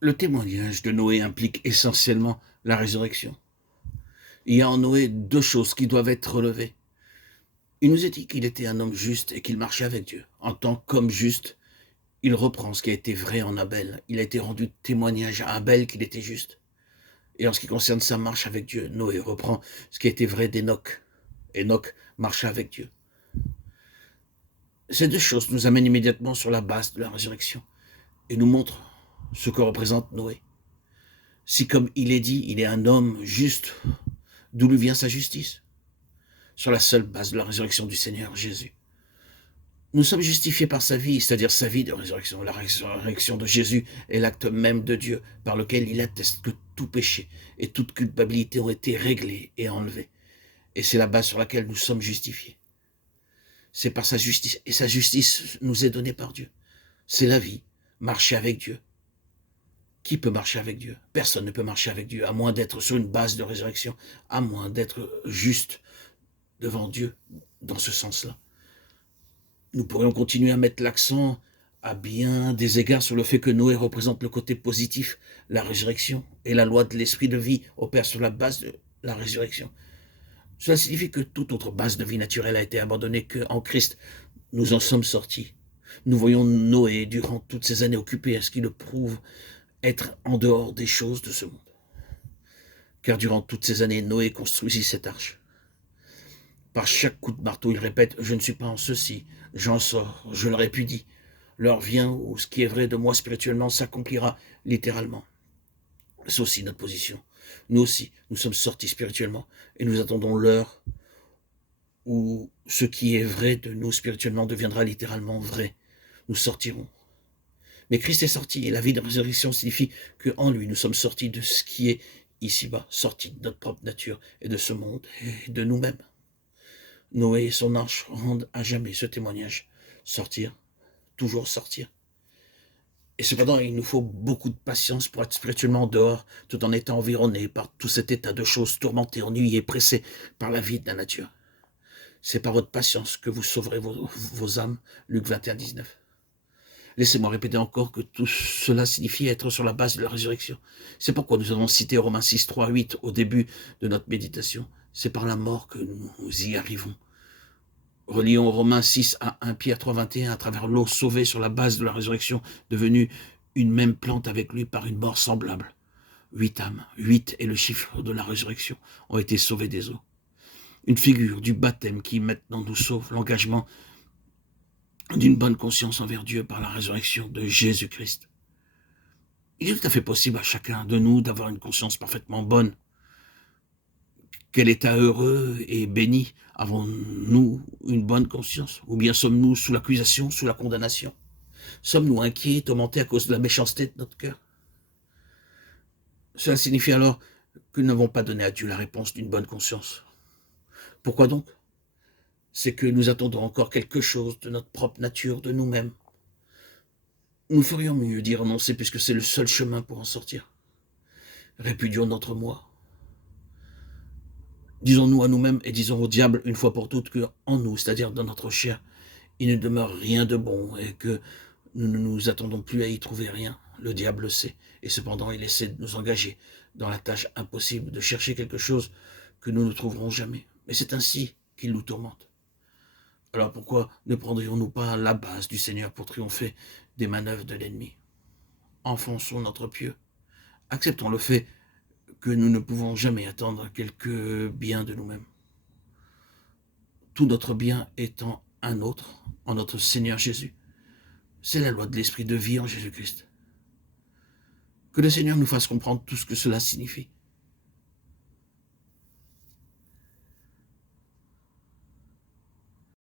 Le témoignage de Noé implique essentiellement la résurrection. Il y a en Noé deux choses qui doivent être relevées. Il nous est dit qu'il était un homme juste et qu'il marchait avec Dieu. En tant qu'homme juste, il reprend ce qui a été vrai en Abel. Il a été rendu témoignage à Abel qu'il était juste. Et en ce qui concerne sa marche avec Dieu, Noé reprend ce qui a été vrai d'Enoch. Enoch marcha avec Dieu. Ces deux choses nous amènent immédiatement sur la base de la résurrection et nous montrent ce que représente Noé. Si, comme il est dit, il est un homme juste, d'où lui vient sa justice? Sur la seule base de la résurrection du Seigneur Jésus. Nous sommes justifiés par sa vie, c'est-à-dire sa vie de résurrection. La résurrection de Jésus est l'acte même de Dieu par lequel il atteste que tout péché et toute culpabilité ont été réglés et enlevés. Et c'est la base sur laquelle nous sommes justifiés. C'est par sa justice, et sa justice nous est donnée par Dieu. C'est la vie, marcher avec Dieu. Qui peut marcher avec Dieu? Personne ne peut marcher avec Dieu, à moins d'être sur une base de résurrection, à moins d'être juste devant Dieu dans ce sens-là. Nous pourrions continuer à mettre l'accent à bien des égards sur le fait que Noé représente le côté positif, la résurrection, et la loi de l'esprit de vie opère sur la base de la résurrection. Cela signifie que toute autre base de vie naturelle a été abandonnée, qu'en Christ, nous en sommes sortis. Nous voyons Noé, durant toutes ces années, occupé à ce qui le prouve être en dehors des choses de ce monde. Car durant toutes ces années, Noé construisit cette arche. Par chaque coup de marteau, il répète « Je ne suis pas en ceci, j'en sors, je le répudie. L'heure vient où ce qui est vrai de moi spirituellement s'accomplira littéralement. » C'est aussi notre position. Nous aussi, nous sommes sortis spirituellement et nous attendons l'heure où ce qui est vrai de nous spirituellement deviendra littéralement vrai. Nous sortirons. Mais Christ est sorti et la vie de résurrection signifie qu'en lui, nous sommes sortis de ce qui est ici-bas, sortis de notre propre nature et de ce monde et de nous-mêmes. Noé et son arche rendent à jamais ce témoignage. Sortir, toujours sortir. Et cependant, il nous faut beaucoup de patience pour être spirituellement dehors, tout en étant environné par tout cet état de choses tourmenté, ennuyé, pressé par la vie de la nature. C'est par votre patience que vous sauverez vos âmes. Luc 21, 19. Laissez-moi répéter encore que tout cela signifie être sur la base de la résurrection. C'est pourquoi nous avons cité Romains 6, 3, 8 au début de notre méditation. C'est par la mort que nous y arrivons. Relions Romains 6 à 1 Pierre 3, 21 à travers l'eau sauvée sur la base de la résurrection, devenue une même plante avec lui par une mort semblable. 8 âmes, 8 est le chiffre de la résurrection, ont été sauvées des eaux. Une figure du baptême qui maintenant nous sauve, l'engagement d'une bonne conscience envers Dieu par la résurrection de Jésus-Christ. Il est tout à fait possible à chacun de nous d'avoir une conscience parfaitement bonne. Quel état heureux et béni avons-nous une bonne conscience? Ou bien sommes-nous sous l'accusation, sous la condamnation? Sommes-nous inquiets, tourmentés à cause de la méchanceté de notre cœur? Cela signifie alors que nous n'avons pas donné à Dieu la réponse d'une bonne conscience. Pourquoi donc? C'est que nous attendons encore quelque chose de notre propre nature, de nous-mêmes. Nous ferions mieux d'y renoncer puisque c'est le seul chemin pour en sortir. Répudions notre moi. Disons-nous à nous-mêmes et disons au diable une fois pour toutes que en nous, c'est-à-dire dans notre chair, il ne demeure rien de bon et que nous ne nous attendons plus à y trouver rien. Le diable le sait et cependant il essaie de nous engager dans la tâche impossible de chercher quelque chose que nous ne trouverons jamais. Mais c'est ainsi qu'il nous tourmente. Alors pourquoi ne prendrions-nous pas la base du Seigneur pour triompher des manœuvres de l'ennemi? Enfonçons notre pieu. Acceptons le fait que nous ne pouvons jamais attendre quelque bien de nous-mêmes. Tout notre bien étant un autre, en notre Seigneur Jésus. C'est la loi de l'esprit de vie en Jésus-Christ. Que le Seigneur nous fasse comprendre tout ce que cela signifie.